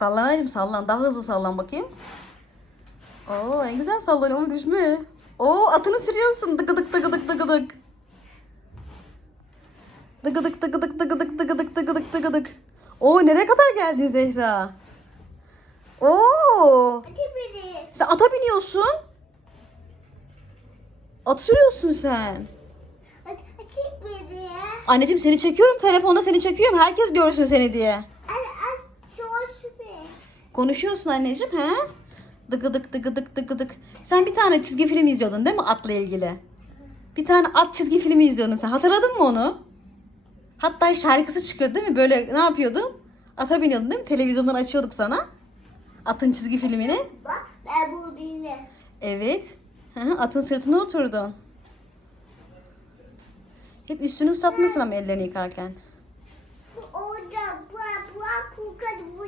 Sallan anneciğim sallan. Daha hızlı sallan bakayım. Oo en güzel sallanıyor ama düşme. Oo atını sürüyorsun. Dıgıdık dıgıdık dıgıdık. Dıgıdık dıgıdık dıgıdık dıgıdık dıgıdık dıgıdık. Oo nereye kadar geldin Zehra? Oo sen ata biniyorsun. At sürüyorsun sen. Anneciğim seni çekiyorum telefonda seni çekiyorum. Herkes görsün seni diye. Hadi aç. Çok bir. Konuşuyorsun anneciğim he? Dıgıdık dıgıdık dıgıdık. Sen bir tane çizgi film izliyordun değil mi atla ilgili? Bir tane at çizgi filmi izliyordun sen. Hatırladın mı onu? Hatta şarkısı çıkıyordu değil mi? Böyle ne yapıyordun? Ata biniyordun değil mi? Televizyondan açıyorduk sana. Atın çizgi filmini. Bak ben bu biri. Evet. Atın sırtına oturdun. Hep üstünü ıslatmasın ama ellerini yıkarken. Orada. Bu bu bu kadar bu.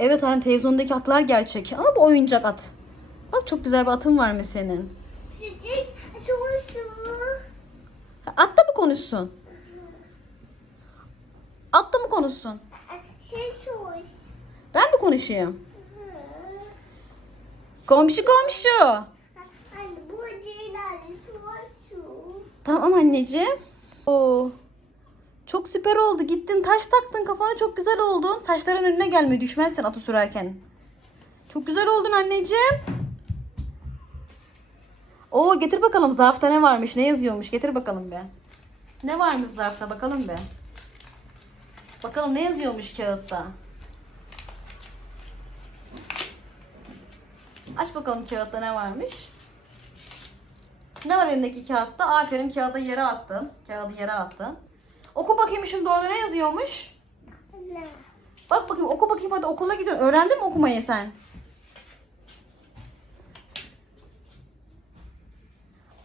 Evet hani televizyondaki atlar gerçek ama bu oyuncak at. Bak çok güzel bir atın var mı senin? Ha, At da mı konuşsun? At da mı konuşsun? Şey sus. Ben mi konuşayım? Komşu komşu. Anne bu değil su. Tamam anneciğim. Oo. Çok süper oldu. Gittin taş taktın kafana çok güzel oldun. Saçların önüne gelmiyor düşmezsen atı sürerken. Çok güzel oldun anneciğim. Oo getir bakalım zarfta ne varmış ne yazıyormuş getir bakalım be. Ne varmış zarfta bakalım be. Bakalım ne yazıyormuş kağıtta. Aç bakalım kağıtta ne varmış. Ne var elindeki kağıtta? Aferin kağıdı yere attın. Kağıdı yere attın. Oku bakayım şimdi orada ne yazıyormuş? Anne. Bak bakayım oku bakayım hadi okula gidiyorsun. Öğrendin mi okumayı sen?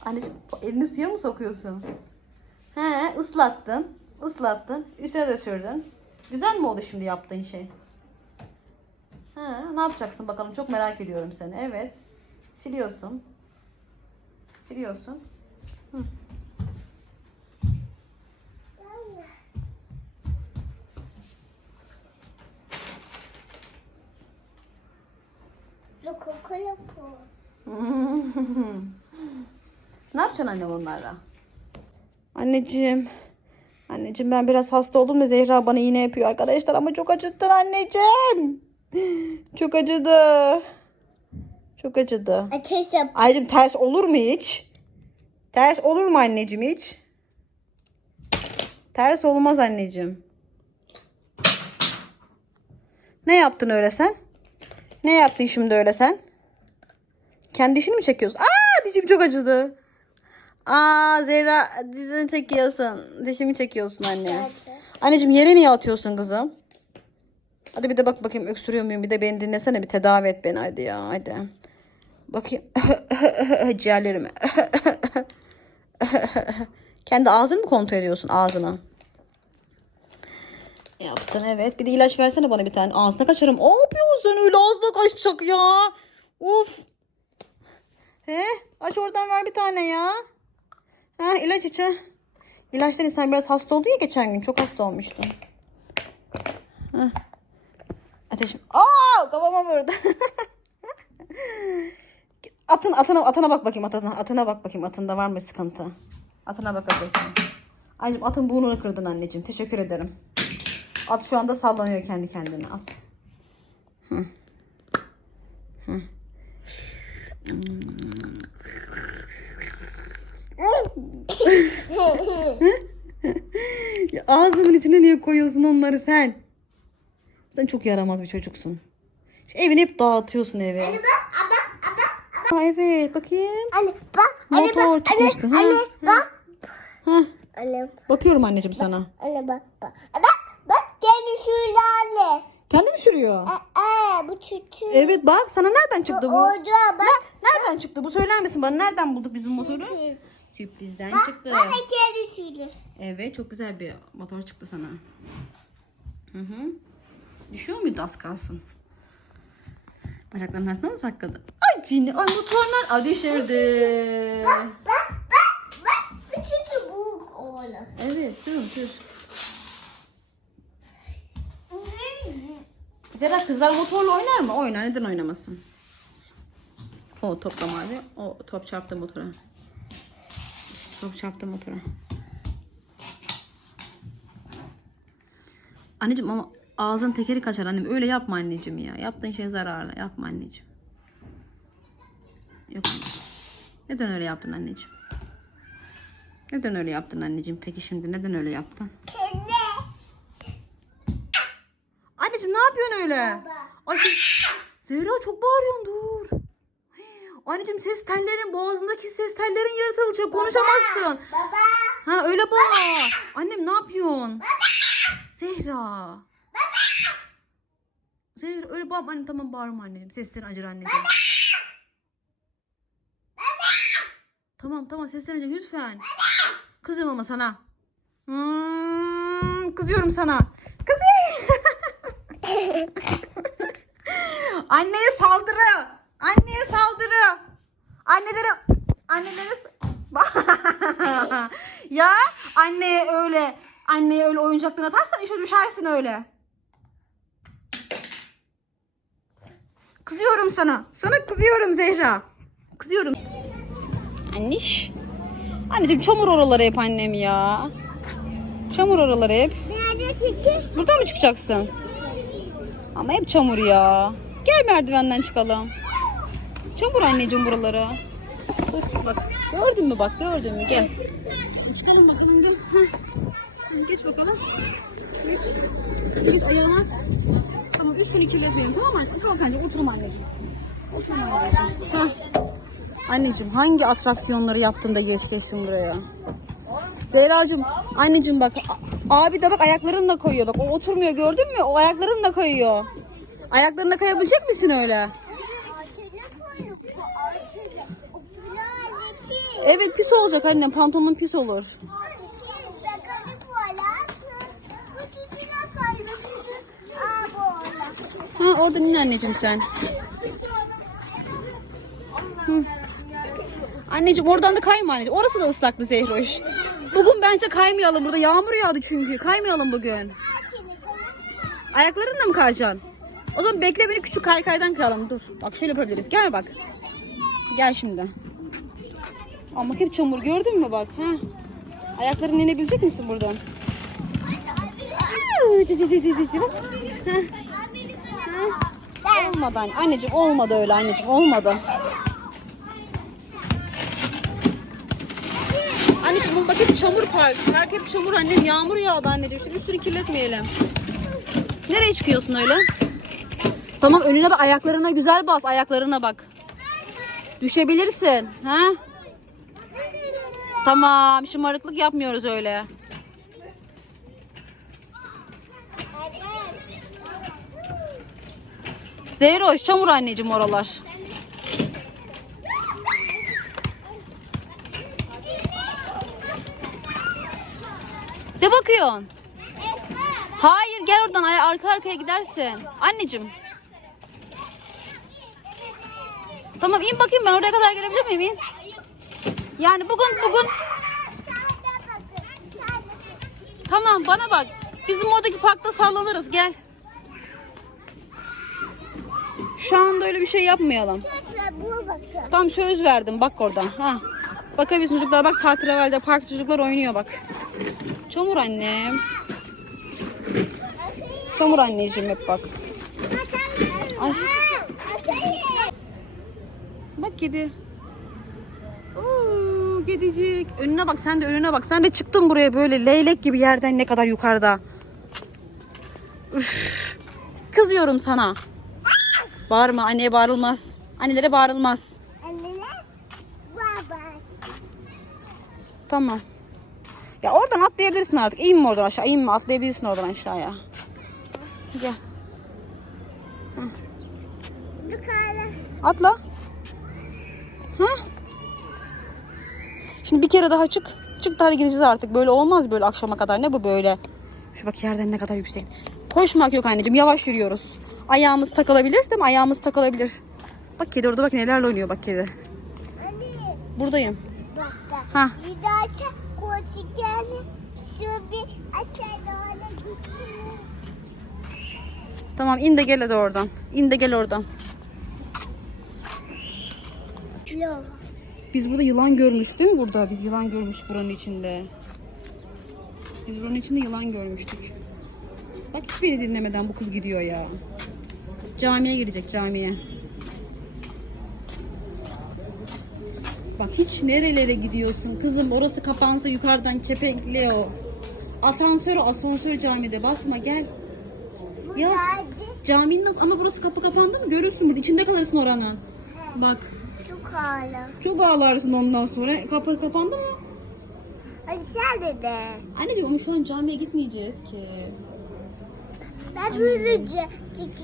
Anneciğim elini suya mı sokuyorsun? He ıslattın. ıslattın. Üstüne de sürdün. Güzel mi oldu şimdi yaptığın şey? He, ne yapacaksın bakalım çok merak ediyorum seni. Evet. Siliyorsun. Siliyorsun. Coca-Cola bu. ne yapacaksın anne bunlarla? Anneciğim. Anneciğim ben biraz hasta oldum da Zehra bana iğne yapıyor arkadaşlar ama çok acıttın anneciğim. Çok acıdı. Çok acıdı. Ateş yap. Anneciğim ters olur mu hiç? Ters olur mu anneciğim hiç? Ters olmaz anneciğim. Ne yaptın öyle sen? Ne yaptın şimdi öyle sen? Kendi dişini mi çekiyorsun? Aa dişim çok acıdı. Aa Zehra dişini çekiyorsun. Dişimi çekiyorsun anne. Anneciğim yere niye atıyorsun kızım? Hadi bir de bak bakayım öksürüyor muyum? Bir de beni dinlesene bir tedavi et beni hadi ya hadi. Bakayım ciğerlerimi. Kendi ağzını mı kontrol ediyorsun ağzını? Yaptın evet. Bir de ilaç versene bana bir tane. Ağzına kaçarım. Ne yapıyorsun öyle ağzına kaçacak ya? Uf. He? Aç oradan ver bir tane ya. Ha ilaç iç ha. İlaçtan sen biraz hasta oldun ya geçen gün. Çok hasta olmuştun. Heh. Ateşim. Aa kafama vurdu. Atın atına atına bak bakayım atına atına bak bakayım atında var mı sıkıntı? Atına bak arkadaşlar. Anneciğim atın burnunu kırdın anneciğim. Teşekkür ederim. At şu anda sallanıyor kendi kendine at. Hı. Hı. Ya ağzımın içine niye koyuyorsun onları sen? Sen çok yaramaz bir çocuksun. Şu evini hep dağıtıyorsun evi. Bak, ama, ama. Aa, evet bakayım. Anne bak. Anne Motor bak. çıkmıştı, Anne, ha? anne bak. Hah, Anne, bakıyorum anneciğim sana. anne bak. Bak, bak. Bak kendi sülale. Kendi mi sürüyor? Ee, bu çüçü. Evet bak sana nereden çıktı bu? Orada bak. Nereden çıktı bu? Söyler misin bana? Nereden bulduk biz bu motoru? Biz. Sürprizden Bak, çıktı. bak kendi sülale. Evet çok güzel bir motor çıktı sana. Hı hı. Düşüyor muydu az kalsın? Bacaklarının arasına mı sakladı? Ay cini, ay motorlar. Aa düşürdü. Bak, bak, bak. Bu çüçü bu oğlan. Evet sür sür. Zera kızlar motorla oynar mı? Oynar. Neden oynamasın? O top da mavi. O top çarptı motora. Top çarptı motora. Anneciğim ama ağzın tekeri kaçar annem. Öyle yapma anneciğim ya. Yaptığın şey zararlı. Yapma anneciğim. Yok. Neden öyle yaptın anneciğim? Neden öyle yaptın anneciğim? Peki şimdi neden öyle yaptın? Anneciğim ne yapıyorsun öyle? Ay siz... Zehra çok bağırıyorsun dur. Anneciğim ses tellerin boğazındaki ses tellerin yaratılacak konuşamazsın. Baba. Ha öyle bağır. Annem ne yapıyorsun? Zehra. Zehra öyle bağırma anne tamam bağırma anneciğim. Seslerin acır anneciğim. Tamam tamam seslerin acır lütfen. Kızım ama sana. Hmm, kızıyorum sana. Anneye saldırı. Anneye saldırı. Annelere annelere ya anneye öyle anneye öyle oyuncaklarını atarsan işte düşersin öyle. Kızıyorum sana. Sana kızıyorum Zehra. Kızıyorum. Anniş. Anneciğim çamur oraları hep annem ya. Çamur oraları hep. Nerede çıktı? Buradan mı çıkacaksın? Ama hep çamur ya. Gel merdivenden çıkalım. Çamur anneciğim buralara. Dur bak. Gördün mü bak gördün mü? Gel. Çıkalım bakalım. Heh, Geç bakalım. Geç. Geç ayağını at. Tamam üstünü kirletmeyin tamam mı? Kalk anneciğim oturma anneciğim. Oturma anneciğim. Heh. Anneciğim hangi atraksiyonları yaptın da geç geçtin buraya? Zehra'cığım anneciğim bak abi de bak ayaklarını da koyuyor bak o oturmuyor gördün mü o ayaklarını da koyuyor. Ayaklarına kayabilecek misin öyle? Evet pis olacak annem pantolonun pis olur. Ha orada in anneciğim sen. Hı. Anneciğim oradan da kayma anneciğim. Orası da ıslaktı Zehroş. Bugün bence kaymayalım burada. Yağmur yağdı çünkü. Kaymayalım bugün. Ayaklarınla mı kayacaksın? O zaman bekle beni küçük kaykaydan kıralım. Dur. Bak şöyle yapabiliriz. Gel bak. Gel şimdi. Ama hep çamur gördün mü bak. Ha? Ayakların inebilecek misin buradan? Anne. Anneciğim olmadı öyle anneciğim olmadı. Anneciğim bu bak hep çamur park. Park hep çamur annem. Yağmur yağdı anneciğim. Şöyle üstünü kirletmeyelim. Nereye çıkıyorsun öyle? Tamam önüne bak ayaklarına güzel bas. Ayaklarına bak. Düşebilirsin. Ha? Tamam şımarıklık yapmıyoruz öyle. Zeyroş çamur anneciğim oralar. Ne bakıyorsun? Hayır gel oradan arka arkaya gidersin. Anneciğim. Tamam in bakayım ben oraya kadar gelebilir miyim? İn. Yani bugün bugün tamam bana bak. Bizim oradaki parkta sallanırız gel. Şu anda öyle bir şey yapmayalım. Tam söz verdim bak oradan. Ha. Bakabilirsin çocuklar bak tatil evvelde park çocuklar oynuyor bak. Çamur annem. Çamur anneciğim hep bak. Ay. Bak kedi. Oo, kedicik. Önüne bak sen de önüne bak. Sen de çıktın buraya böyle leylek gibi yerden ne kadar yukarıda. Üf. Kızıyorum sana. Bağırma anneye bağırılmaz. Annelere bağırılmaz. Anneler. Baba. Tamam. Ya oradan atlayabilirsin artık. İnme oradan aşağı. İnme atlayabilirsin oradan aşağıya. Gel. Yukarı. Atla. Ha? Şimdi bir kere daha çık. Çık da hadi gideceğiz artık. Böyle olmaz böyle akşama kadar. Ne bu böyle? Şu bak yerden ne kadar yüksek. Koşmak yok anneciğim. Yavaş yürüyoruz. Ayağımız takılabilir değil mi? Ayağımız takılabilir. Bak kedi orada bak nelerle oynuyor bak kedi. Anne. Buradayım. Bak bak. Ha. Bir Şu bir aşağı doğru. Tamam in de gel hadi oradan. İn de gel oradan. Biz burada yılan görmüştük değil mi burada? Biz yılan görmüş buranın içinde. Biz buranın içinde yılan görmüştük. Bak hiçbiri dinlemeden bu kız gidiyor ya. Camiye girecek camiye. Bak hiç nerelere gidiyorsun kızım orası kapansa yukarıdan kepenkli o. Asansör asansör camide basma gel. Bu Ya. Caminin nasıl ama burası kapı kapandı mı görürsün burada içinde kalırsın oranın. Bak Çok hala. çok ağlarsın ondan sonra. Kapı kapandı mı? Hadi sen de de. Anneciğim ama şu an camiye gitmeyeceğiz ki. Ben böylece.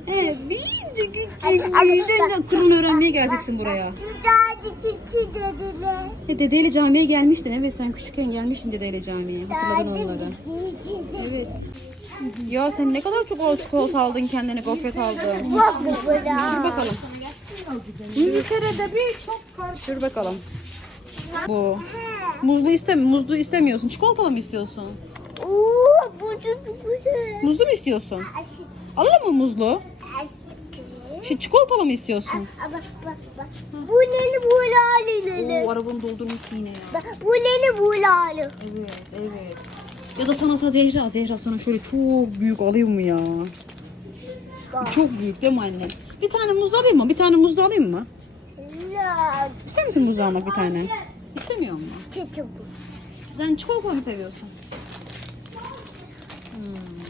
Evet, büyüyünce küçük büyüyünce. Kur'an öğrenmeye geleceksin buraya. Güzelce küçük dediler. E, dedeyle camiye gelmiştin. Evet sen küçükken gelmiştin dedeyle camiye. Hatırladın onları. Evet. Ya sen ne kadar çok çikolata aldın kendine gofret aldın. Dur bakalım. İngiltere'de bir çok karşı. Dur bakalım. Bu. Muzlu istemi muzlu istemiyorsun. Çikolatalı mı istiyorsun? Oo, bu çok güzel. Muzlu mu istiyorsun? Alalım mı muzlu? Şey, çikolatalı mı istiyorsun? Aa, Bak bak bak. Bu neli bu lali. Oo, arabanı doldurmuş yine ya. Bak, Bu neli bu lali. Evet, evet. Ya da sana Zehra, Zehra sana şöyle çok büyük alayım mı ya? Bak. Çok büyük değil mi anne? Bir tane muz alayım mı? Bir tane muz da alayım mı? La. İster misin muz almak bir tane? İstemiyor musun? Çıtı bu. Sen çikolata mı seviyorsun? Hmm.